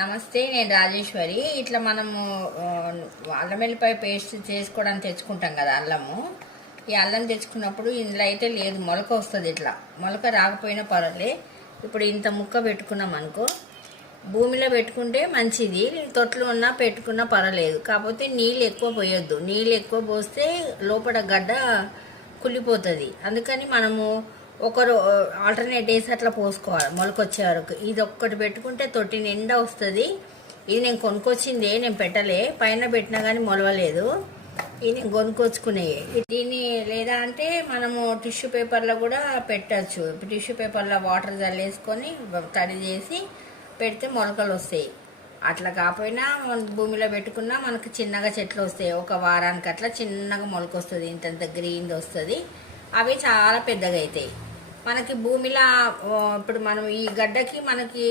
నమస్తే, నేను రాజేశ్వరి. ఇట్లా మనము అల్లం వెల్లిపాయ పేస్ట్ చేసుకోవడానికి తెచ్చుకుంటాం కదా అల్లము. ఈ అల్లం తెచ్చుకున్నప్పుడు ఇందులో అయితే లేదు, మొలక వస్తుంది. ఇట్లా మొలక రాకపోయినా పర్వాలే. ఇప్పుడు ఇంత ముక్క పెట్టుకున్నాం అనుకో, భూమిలో పెట్టుకుంటే మంచిది. తొట్లు ఉన్నా పెట్టుకున్నా పర్వాలేదు. కాకపోతే నీళ్ళు ఎక్కువ పోయొద్దు. నీళ్ళు ఎక్కువ పోస్తే లోపల గడ్డ కుళ్ళిపోతుంది. అందుకని మనము ఒకరు ఆల్టర్నేట్ డేస్ అట్లా పోసుకోవాలి మొలకొచ్చే వరకు. ఇది ఒక్కటి పెట్టుకుంటే తొట్టి నిండా వస్తుంది. ఇది నేను కొనుక్కొచ్చిందే, నేను పెట్టలే. పైన పెట్టినా కానీ మొలవలేదు. ఇది నేను కొనుక్కొచ్చుకునే. దీన్ని లేదా అంటే మనము టిష్యూ పేపర్లో కూడా పెట్టచ్చు. టిష్యూ పేపర్లో వాటర్ చల్లేసుకొని తడి చేసి పెడితే మొలకలు వస్తాయి. అట్లా కాకపోయినా భూమిలో పెట్టుకున్నా మనకు చిన్నగా చెట్లు వస్తాయి. ఒక వారానికి అట్లా చిన్నగా మొలక వస్తుంది. ఇంతంత గ్రీన్ది వస్తుంది. అవి చాలా పెద్దగా అవుతాయి. మనకి భూమిలో ఇప్పుడు మనం ఈ గడ్డకి మనకి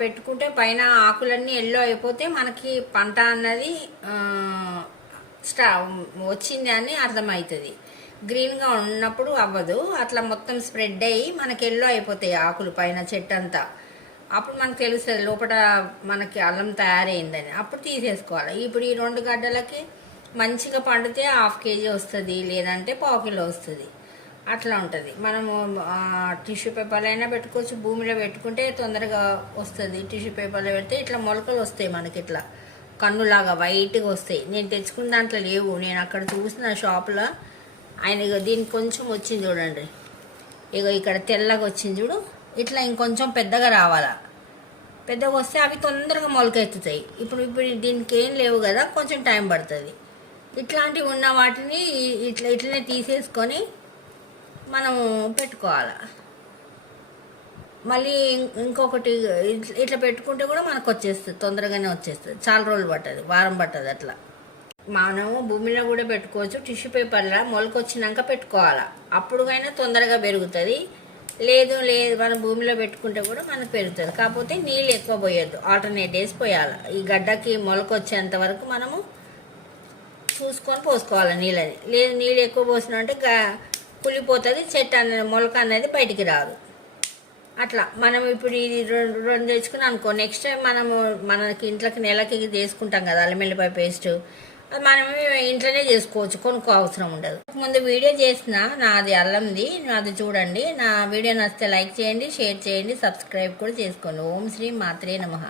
పెట్టుకుంటే పైన ఆకులన్నీ ఎల్లో అయిపోతే మనకి పంట అన్నది వచ్చింది అని అర్థమవుతుంది. గ్రీన్గా ఉన్నప్పుడు అవ్వదు. అట్లా మొత్తం స్ప్రెడ్ అయ్యి మనకి ఎల్లో అయిపోతాయి ఆకులు పైన చెట్టు అంతా. అప్పుడు మనకు తెలుస్తుంది లోపల మనకి అల్లం తయారైందని. అప్పుడు తీసేసుకోవాలి. ఇప్పుడు ఈ 2 గడ్డలకి మంచిగా పండితే 1/2 kg వస్తుంది, లేదంటే 1/4 kg వస్తుంది. అట్లా ఉంటుంది. మనము టిష్యూ పేపర్లో అయినా పెట్టుకోవచ్చు. భూమిలో పెట్టుకుంటే తొందరగా వస్తుంది. టిష్యూ పేపర్లో పెడితే ఇట్లా మొలకలు వస్తాయి మనకి, ఇట్లా కన్నులాగా వైట్గా వస్తాయి. నేను తెచ్చుకున్న దాంట్లో లేవు. నేను అక్కడ చూసిన షాప్లో ఆయన దీనికి కొంచెం వచ్చింది చూడండి. ఇగో ఇక్కడ తెల్లగా వచ్చింది చూడు. ఇట్లా ఇంకొంచెం పెద్దగా రావాలా. పెద్దగా వస్తే అవి తొందరగా మొలకెత్తుతాయి. ఇప్పుడు దీనికి ఏం లేవు కదా, కొంచెం టైం పడుతుంది. ఇట్లాంటివి ఉన్న వాటిని ఇట్లనే తీసేసుకొని మనము పెట్టుకోవాలి. మళ్ళీ ఇంకొకటి ఇట్లా పెట్టుకుంటే కూడా మనకు వచ్చేస్తుంది, తొందరగానే వచ్చేస్తుంది. చాలా రోజులు పట్టదు, వారం పట్టదు. అట్లా మనము భూమిలో కూడా పెట్టుకోవచ్చు. టిష్యూ పేపర్లో మొలకొచ్చినాక పెట్టుకోవాలి. అప్పుడుకైనా తొందరగా పెరుగుతుంది. లేదు మనం భూమిలో పెట్టుకుంటే కూడా మనకు పెరుగుతుంది. కాకపోతే నీళ్ళు ఎక్కువ పోయొద్దు, ఆల్టర్నేట్ డేస్ పోయాలి. ఈ గడ్డకి మొలకొచ్చేంత వరకు మనము చూసుకొని పోసుకోవాలి నీళ్ళని. లేదు నీళ్ళు ఎక్కువ పోసినంటే కుళ్ళిపోతుంది, చెట్టు అనేది మొలక అనేది బయటికి రాదు. అట్లా మనం ఇప్పుడు ఇది రెండు తెచ్చుకుని అనుకో, నెక్స్ట్ టైం మనకి ఇంట్లోకి నెలకి చేసుకుంటాం కదా అల్లం వెల్లిపాయ పేస్ట్, అది మనమే ఇంట్లోనే చేసుకోవచ్చు, కొనుక్కో అవసరం ఉండదు. ముందు వీడియో చేసిన నాది అల్లంది, అది చూడండి. నా వీడియో నచ్చితే లైక్ చేయండి, షేర్ చేయండి, సబ్స్క్రైబ్ కూడా చేసుకోండి. ఓం శ్రీ మాత్రే నమః.